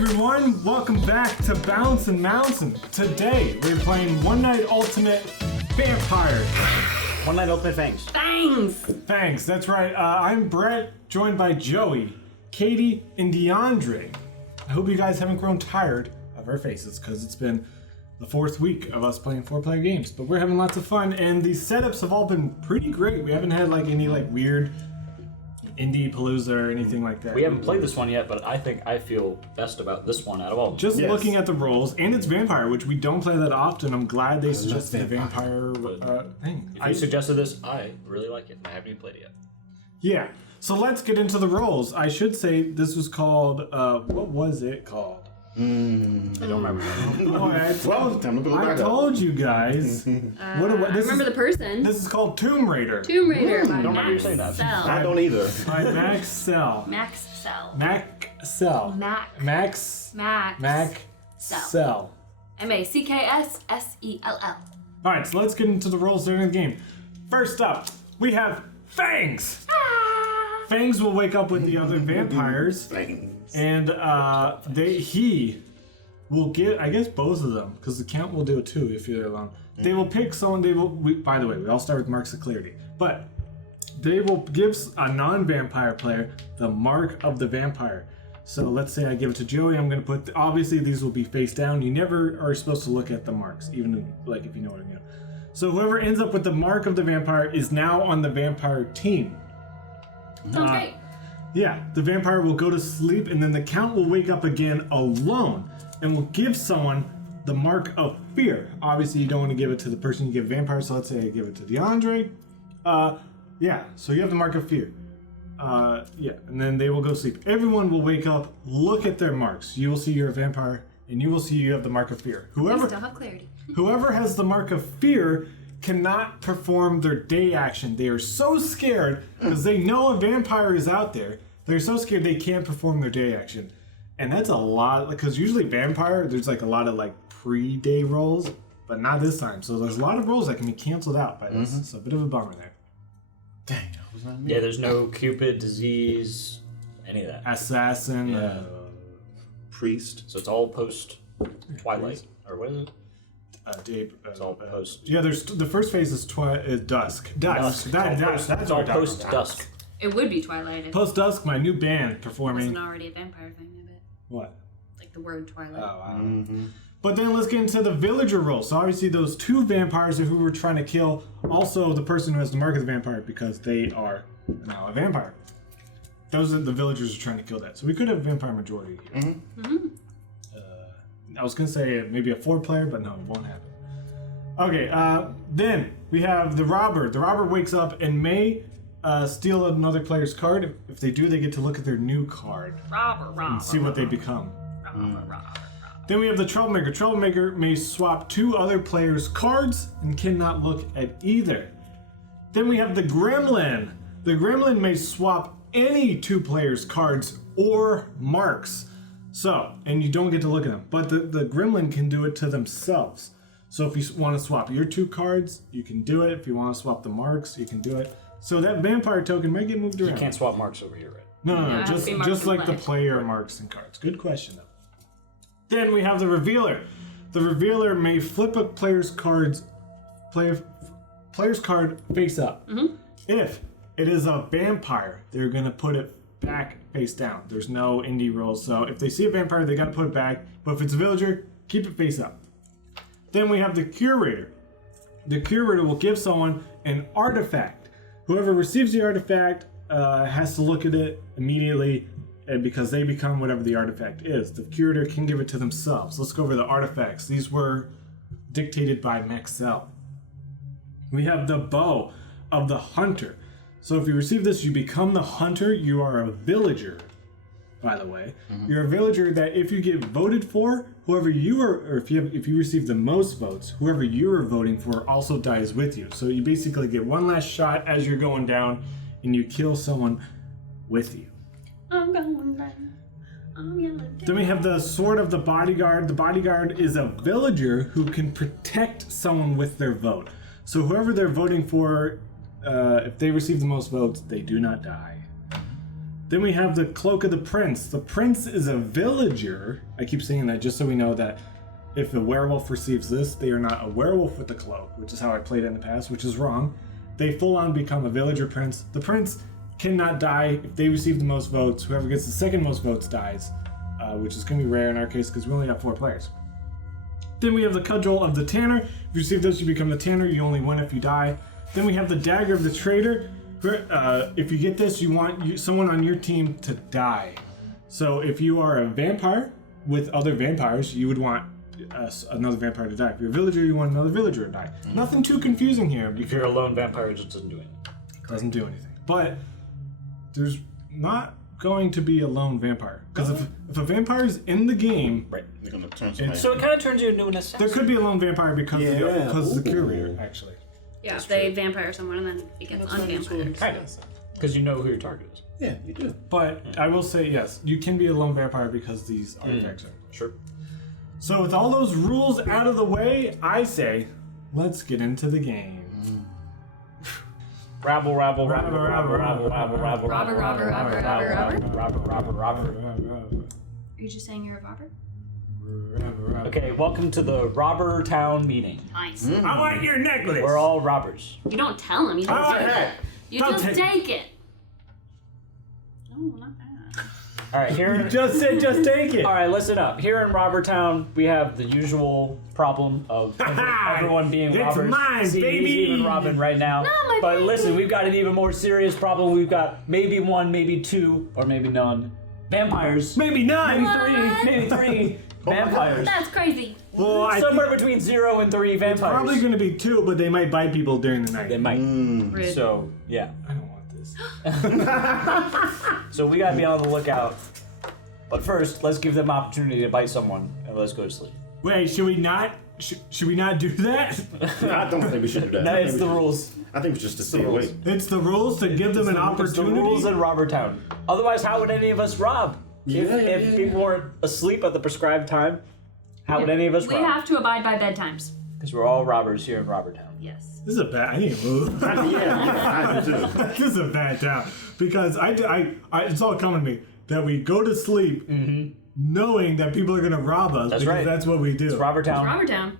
everyone, welcome back to BouncinMouncin. Today we're playing One Night Ultimate Vampire. One Night Ultimate Fangs. Fangs, that's right. I'm Brett, joined by Joey, Katie, and DeAndre. I hope you guys haven't grown tired of our faces, because it's been the fourth week of us playing 4-player games. But we're having lots of fun, and these setups have all been pretty great. We haven't had any weird indie palooza or anything like that. We haven't played this one yet, but I think I feel best about this one out of all. Just looking at the rolls, and it's vampire, which we don't play that often. I'm glad they suggested the vampire thing. If you suggested this, I really like it. I haven't even played it yet. Yeah. So let's get into the rolls. I should say this was called, what was it called? I don't remember. I told you guys. I remember the person. This is called Tomb Raider. Tomb Raider by I don't remember you saying that. Cell. I don't either. By Max Cell. Max Cell. Max Cell. MACKSSELL. Alright, so let's get into the rolls during the game. First up, we have Fangs. Fangs will wake up with the other vampires. And he will get, I guess, both of them, because the count will do it too if you're alone. They will pick someone. By the way, we all start with marks of clarity, but they will give a non-vampire player the mark of the vampire. So let's say I give it to Joey. I'm going to put. Obviously, these will be face down. You never are supposed to look at the marks, even if you know what I mean. So whoever ends up with the mark of the vampire is now on the vampire team. Sounds great. Yeah, the vampire will go to sleep, and then the count will wake up again alone, and will give someone the mark of fear. Obviously, you don't want to give it to the person you give vampire, so let's say I give it to DeAndre. Yeah, so you have the mark of fear. Yeah, and then they will go sleep. Everyone will wake up, look at their marks. You will see you're a vampire, and you will see you have the mark of fear. We still have clarity. Whoever has the mark of fear cannot perform their day action. They are so scared because they know a vampire is out there. They're so scared they can't perform their day action. And that's a lot, because usually vampire, there's a lot of pre-day rolls, but not this time. So there's a lot of rolls that can be canceled out by this. It's a bit of a bummer there. Dang, that was not me. Yeah, there's no Cupid, disease, any of that. Assassin. Priest. So it's all post Twilight, or what is it? It's all post. Yeah, there's the first phase is dusk. That's It's all post dusk. It would be Twilight if Post dusk, my new band it performing. wasn't already a vampire thing, I bet. What? Like the word Twilight. Oh, wow. But then let's get into the villager role. So obviously those two vampires who we're trying to kill, also the person who has the mark of the vampire, because they are now a vampire. Those are the villagers are trying to kill that. So we could have a vampire majority here. I was gonna say maybe a 4-player, but no, it won't happen. Okay, then we have the robber. The robber wakes up and may steal another player's card. If they do, they get to look at their new card and see what they become. Then we have the troublemaker. Troublemaker may swap 2 other players' cards and cannot look at either. Then we have the gremlin. The gremlin may swap any 2 players' cards or marks. So, and you don't get to look at them, but the gremlin can do it to themselves. So if you want to swap your 2 cards, you can do it. If you want to swap the marks, you can do it. So that vampire token might get moved around. You can't swap marks over here, right? No, just like the player marks and cards. Good question, though. Then we have the revealer. The revealer may flip a player's card face up. If it is a vampire, they're gonna put it back face down. There's no indie rolls, so if they see a vampire, they gotta put it back. But if it's a villager, keep it face up. Then we have the curator. The curator will give someone an artifact. Whoever receives the artifact has to look at it immediately, and because they become whatever the artifact is. The curator can give it to themselves. Let's go over the artifacts. These were dictated by Maxell. We have the bow of the hunter. So if you receive this, you become the hunter. You are a villager, by the way. You're a villager that if you get voted for, whoever you are, or if you receive the most votes, whoever you are voting for also dies with you. So you basically get one last shot as you're going down, and you kill someone with you. I'm going down. Then we have the sword of the bodyguard. The bodyguard is a villager who can protect someone with their vote. So whoever they're voting for, if they receive the most votes, they do not die. Then we have the Cloak of the Prince. The Prince is a villager. I keep saying that just so we know that if the werewolf receives this, they are not a werewolf with the cloak, which is how I played it in the past, which is wrong. They full on become a villager prince. The prince cannot die. If they receive the most votes, whoever gets the second most votes dies, which is going to be rare in our case because we only got 4 players. Then we have the Cudgel of the Tanner. If you receive this, you become the Tanner. You only win if you die. Then we have the Dagger of the Traitor. If you get this, you want someone on your team to die. So if you are a vampire with other vampires, you would want another vampire to die. If you're a villager, you want another villager to die. Nothing too confusing here. If you're a lone vampire, it just doesn't do anything. Doesn't do anything. But there's not going to be a lone vampire. Because if a vampire is in the game, Right. They're gonna turn somebody. So it kind of turns you into an assassin. there could be a lone vampire because of the courier, actually. Yeah, if they vampire someone and then it gets unvampired. Kind of. Because you know who your target is. Yeah, you do. But I will say, yes, you can be a lone vampire because these artifacts are. Sure. So with all those rules out of the way, I say, let's get into the game. Rabble, rabble, rabble, rabble, rabble, rabble, rabble, Robber, robber, robber, robber, robber. rabble, rabble, robber. Are you just saying you're a robber? Okay, welcome to the Robber Town meeting. Nice. I want your necklace. We're all robbers. You don't tell him. You I just want take it. it. You Don't just take- take it. No, not that. All right, here. Just take it. All right, listen up. Here in Robber Town, we have the usual problem of everyone being It's robbers. mine, See, baby. he's even robbing right now. Not my But baby. listen, we've got an even more serious problem. We've got maybe 1, maybe 2, or maybe none. Vampires. Maybe none. Maybe 3 vampires. That's crazy. Well, I Somewhere think between 0 and 3 vampires. probably going to be 2, but they might bite people during the night. They might. Rude. So, yeah. I don't want this. So we gotta be on the lookout. But first, let's give them opportunity to bite someone, and let's go to sleep. Wait, should we not? Should we not do that? I don't think we should do that. That I is think the we should- rules. I think it's just to stay rules. awake. It's the rules to give them an It's the opportunity. rules in Robber Town. Otherwise, how would any of us rob? If people weren't asleep at the prescribed time, how would any of us We rob? have to abide by bedtimes. Because we're all robbers here in Robber Town. Yes. This is a bad. I need to move. Yeah, I do too. This is a bad town because I it's all coming to me that we go to sleep knowing that people are gonna rob us. That's because right. That's what we do. It's Robber Town. Robber Town.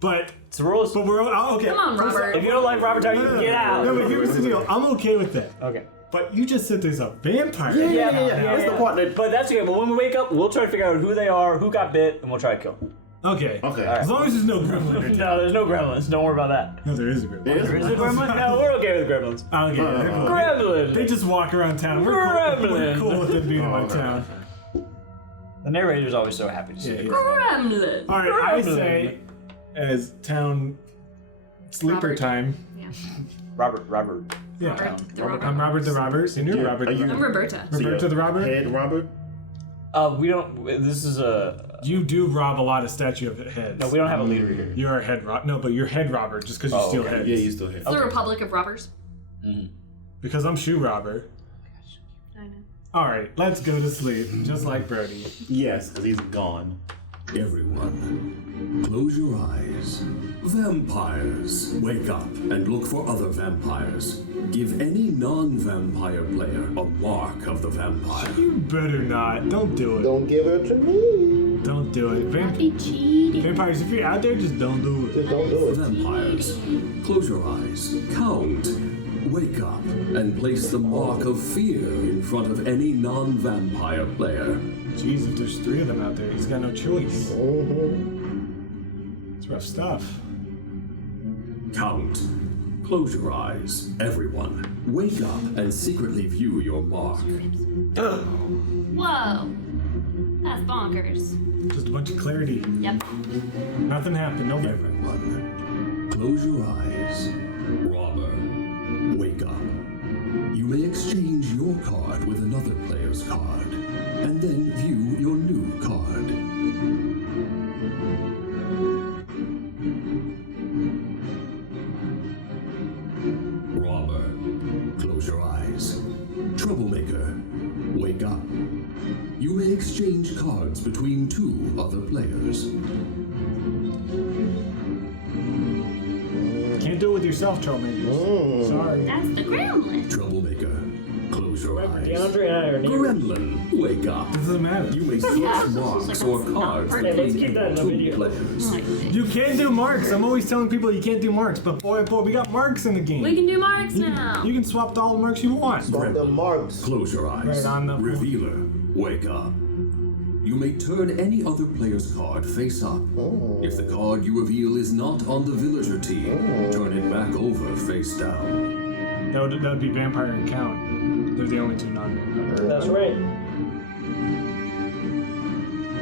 But It's the rules. we're okay. Come on, Robert. If you don't like Robber Town, you No, can no, get out. No, but here's the deal. I'm okay with that. Okay. But you just said there's a vampire. Yeah. That's the part that. But that's okay. But when we wake up, we'll try to figure out who they are, who got bit, and we'll try to kill them. Okay. Okay. As long as there's no gremlin. in town. No, there's no gremlins. Don't worry about that. No, there is a gremlin. There Is it gremlin? No, we're okay with gremlins. Okay. they're cool. Gremlin. They just walk around town. We're Gremlin. cool with it being in my town. The narrator's always so happy to see Yeah, the yeah. gremlin. Gremlin. All right, I Gremlin. say, as town sleeper Robert. time. Yeah. Robert. Yeah. Robert the Robber. I'm Robert the Robber, and you're Yeah, Robert are the you- I'm Robber. Roberta. Roberta the Robber? Head Robert. We don't. This is a. You do rob a lot of statue of heads. No, we don't have a leader here. You're a head rob. No, but you're head robber just because you Oh, steal okay. heads. Yeah, you still head. The Republic of Robbers. Because I'm shoe robber. I know. All right, let's go to sleep, just like Brody. Yes, because he's gone. Everyone, close your eyes. Vampires, wake up and look for other vampires. Give any non-vampire player a mark of the vampire. You better not. Don't do it. Don't give it to me. Don't do it. Be cheating. Vampires, if you're out there, just don't do it. Just don't do it. Vampires, close your eyes, count, wake up, and place the mark of fear in front of any non-vampire player. Jeez, if there's 3 of them out there, he's got no choice. It's rough stuff. Count. Close your eyes, everyone. Wake up and secretly view your mark. Whoa. That's bonkers. Just a bunch of clarity. Yep. Nothing happened. No vampire. Everyone, close your eyes. Robber, wake up. You may exchange your card with another player's card, and then view your new card. Robber, close your eyes. Troublemaker, wake up. You may exchange cards between 2 other players. Can't do it with yourself, trollmakers. Sorry. That's the gremlin. Troublemaker, Close your eyes. DeAndre and I are neighbors. Gremlin, wake up. Doesn't matter. You may switch marks or cards Hey, let's between keep that in the two video. players. You can't do marks. I'm always telling people you can't do marks, but boy, we got marks in the game. We can do marks now. You can swap all the marks you want. Swap the marks. Close your eyes. Right on the- Revealer, wake up. You may turn any other player's card face up. If the card you reveal is not on the villager team, turn it back over face down. That would be vampire and count. They're the only two non-vampire. That's right.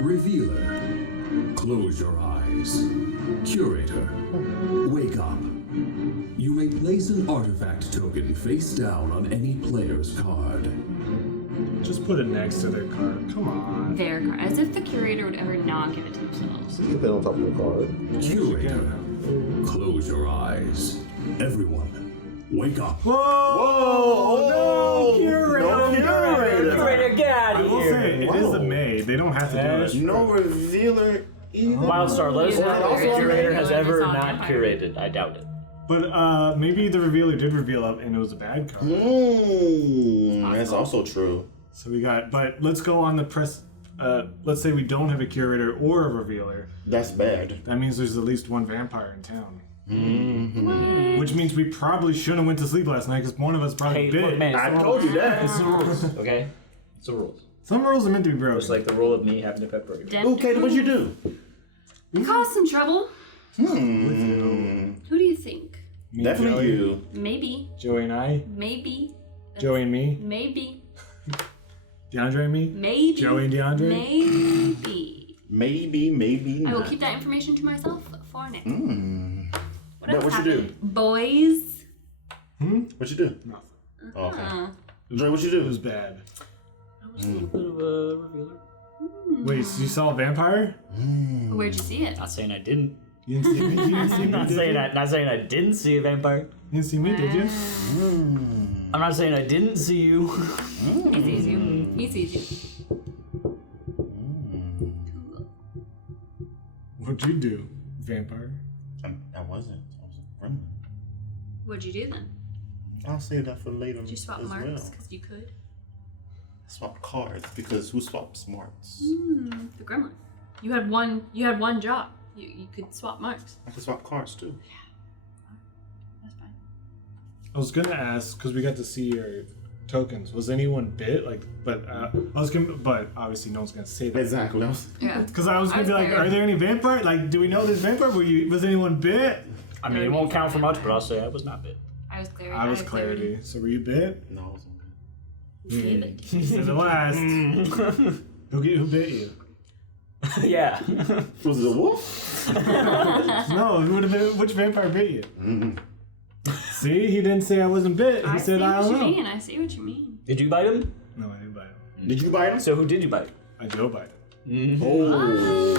Revealer, close your eyes. Curator, wake up. You may place an artifact token face down on any player's card. Just put it next to their card. Come on. Their card. As if the curator would ever not give it to themselves. Keep it on top of the card. Curator, close your eyes. Everyone, wake up. Whoa! Whoa! No, curator! No curator! Curator, get out I of will here. say, it is a May. They don't have to do it. No revealer either. Wildstar, let us know if the Yeah, curator has yeah, ever it's on not vampire. curated. I doubt it. But maybe the revealer did reveal up and it was a bad card. That's also true. So we got, but let's go on the press. Let's say we don't have a curator or a revealer. That's bad. That means there's at least one vampire in town. Which means we probably shouldn't have went to sleep last night because one of us probably Hey, bit. look, man, I told you that. it's the rules, okay? It's the rules. Some rules are meant to be broken. It's like the rule of me having a pet burger. Ooh, Katie, what'd you do? You caused some trouble. Hmm. Who do you think? Me, Definitely Joey, you. Maybe. Joey and I. Maybe. Joey and me. Maybe. DeAndre and me. Maybe. Joey and DeAndre. Maybe. Maybe I will not. keep that information to myself for next. What But else what you happened? Boys. What you do? Nothing. Oh, okay. Uh, Dre, what you It do? was bad. I was a little bit of a revealer. Wait, so you saw a vampire? where'd you see it? Not saying I didn't. You didn't see me? You didn't see me, Not did saying you? not saying I didn't see a vampire. You didn't see me, did you? I'm not saying I didn't see you. He sees you. He sees you. What'd you do, vampire? I wasn't. I was a gremlin. What'd you do then? I'll say that for later Did you swap as marks? well. Because you could. Swap cards because who swaps marks? The gremlin. You had one job. You could swap marks. I can swap cards too. That's fine. I was gonna ask because we got to see your tokens. Was anyone bit? Like, but but obviously no one's gonna say that. Exactly. Yeah. Because I was gonna be like, scared. are there any vampire? Like, do we know there's vampire? Was anyone bit? I mean, it won't count for much, but I'll say I was not bit. I was clarity. I was clarity. So were you bit? No, I wasn't. You said the last. Who bit you? Yeah. Was it a wolf? No, who would have been? Which vampire bit you? See, he didn't say I wasn't bit. He I said see I what don't you know. mean. I see what you mean. Did you bite him? No, I didn't bite him. Did you bite him? So who did you bite? I Joe bite him. Oh.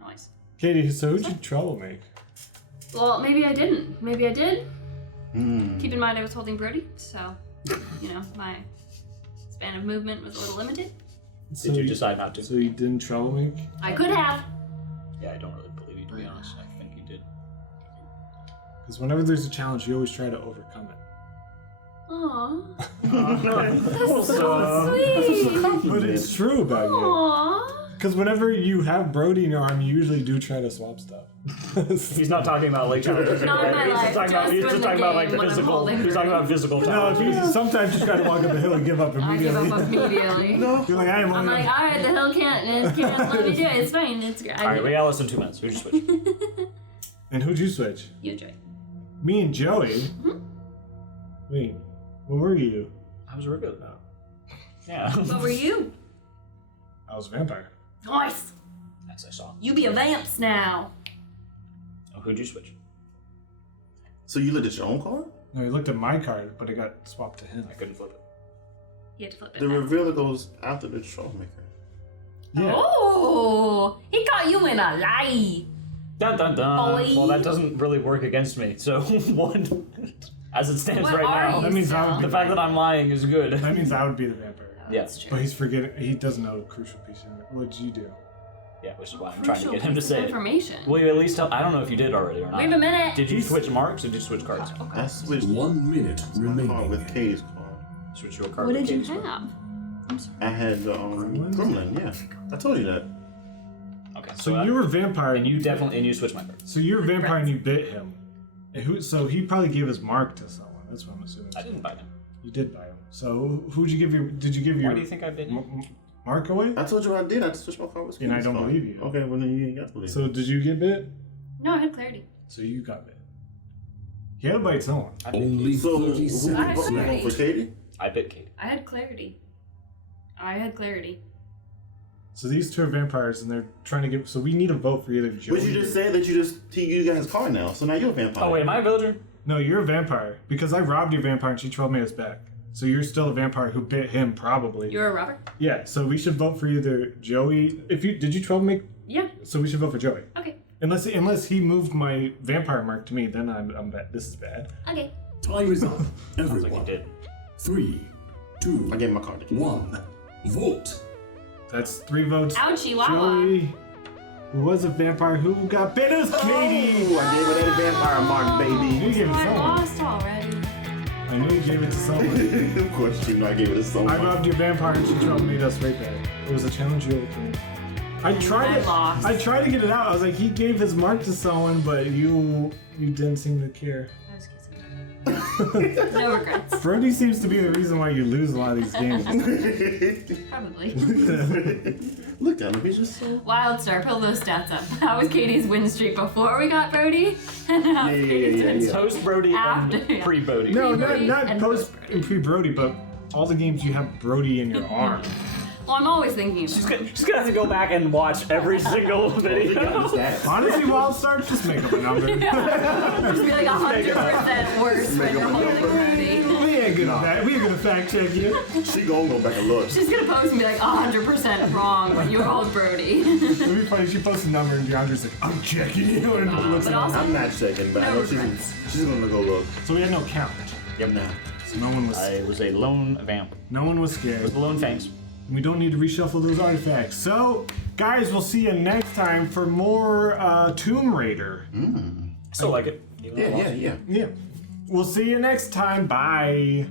Nice. Katie, so who'd you trouble make? Well, maybe I didn't. Maybe I did. Keep in mind I was holding Brody, so my span of movement was a little limited. So Did you decide not to? So you didn't trouble make? I could have. Yeah, I don't really believe you, to be honest. I think you did. Because whenever there's a challenge, you always try to overcome it. Aww. That's So sweet. But it's true about you. Aww. Because whenever you have Brody in your arm, you usually do try to swap stuff. He's not talking about like challenges. Not in my He's life, just talking about, just he's in just the talking about like game the when I'm physical. holding He's talking about physical No, challenges. sometimes you try to walk up the hill and give up I immediately. give up immediately. You're like, I am I'm on like, alright, the hill can't let me do it. It's fine. It's great. All right, we got less than 2 minutes. Who'd you switch? And who'd you switch? You enjoy. Me and Joey? Wait, what were you? I was a regular. Yeah. What were you? I was a vampire. Nice. As I saw. You be a vamps now. Oh, who'd you switch? So you looked at your own card? No, he looked at my card, but it got swapped to him. I couldn't flip it. You had to flip it. The back. revealer goes after the troublemaker. Yeah. Oh, he caught you in a lie. Dun dun dun. Boy. Well, that doesn't really work against me. So one, as it stands What right are now, you That means I still? would the be. fact that I'm lying is good. That means I would be the vampire. Yeah. That's But true. he's forgetting. He doesn't know the crucial piece. What did you do? Yeah, which is why I'm trying to get him to piece of say it. information. Will you at least tell? I don't know if you did already or not. Wait a minute. Did you switch marks or did you switch cards? I switched 1 minute my card remaining. with Katie's card. Switch your card. What with did you Katie's card. have? I'm sorry. I had Gremlin, yeah. I told you that. Okay, So you were a vampire, and you definitely you switched my card. So you're a vampire and you bit him. And so he probably gave his mark to someone. That's what I'm assuming. I didn't bite him. You did buy him. So who'd you give your? Did you give your? Why do you think I bit him? Mark away? I told you I did. I switched my card with And I Katie's don't card. believe you. Okay, well then you ain't got to believe. So did you get bit? No, I had clarity. So you got bit. He had to bite someone. Only So 30 who you seconds vote left. for Katie? I bit Katie. I had clarity. So these two are vampires and they're trying to get. So we need a vote for either Joey. But you just said that you got his card now, so now you're a vampire. Oh wait, am I a villager? No, you're a vampire because I robbed your vampire and she trolled me us back. So you're still a vampire who bit him, probably. You're a robber? Yeah. So we should vote for either Joey. Did you troll me? Yeah. So we should vote for Joey. Okay. Unless he moved my vampire mark to me, then I'm bad. This is bad. Okay. Time is up. Sounds Everyone. like you did. 3, 2, I gave my card to Katie. 1. Vote. That's 3 votes. Ouchie, wawa. Joey, who was a vampire who got bit, is Katie. Ooh, I gave her that vampire mark, baby. You gave it to I someone. lost already. I knew you gave it to someone. Of course, you know I gave it to someone. I robbed your vampire and she trolled me us right back. It was a challenge you overcame. I lost. tried to get it out. I was like, he gave his mark to someone, but you didn't seem to care. I was kissing. No regrets. Brody seems to be the reason why you lose a lot of these games. Probably. Look at him, he's just so. Wildstar, pull those stats up. How was Katie's win streak before we got Brody? And how's Katie's win streak? Post Brody After, and yeah. pre Brody. No, Pre-Brody not and post and pre Brody, but all the games you have Brody in your arm. Well, I'm always thinking of She's gonna have to go back and watch every single video. Honestly, Wildstar, just make up a number. Just be like 100% worse when you're holding Brody. We ain't good at that. We ain't gonna fact check you. She gonna go back and look. She's gonna post and be like 100% wrong when you hold Brody. It'd be funny if she posts a number and DeAndre's like, I'm checking you. And looks But at also, I'm not checking, but I No know regrets. she's gonna go look. So we had no count. Yep. Nah. So no one was I was a lone vamp no one was scared. with lone fangs. We don't need to reshuffle those artifacts. So, guys, we'll see you next time for more Tomb Raider. Still like it. Even though I lost. Yeah. Yeah. We'll see you next time. Bye.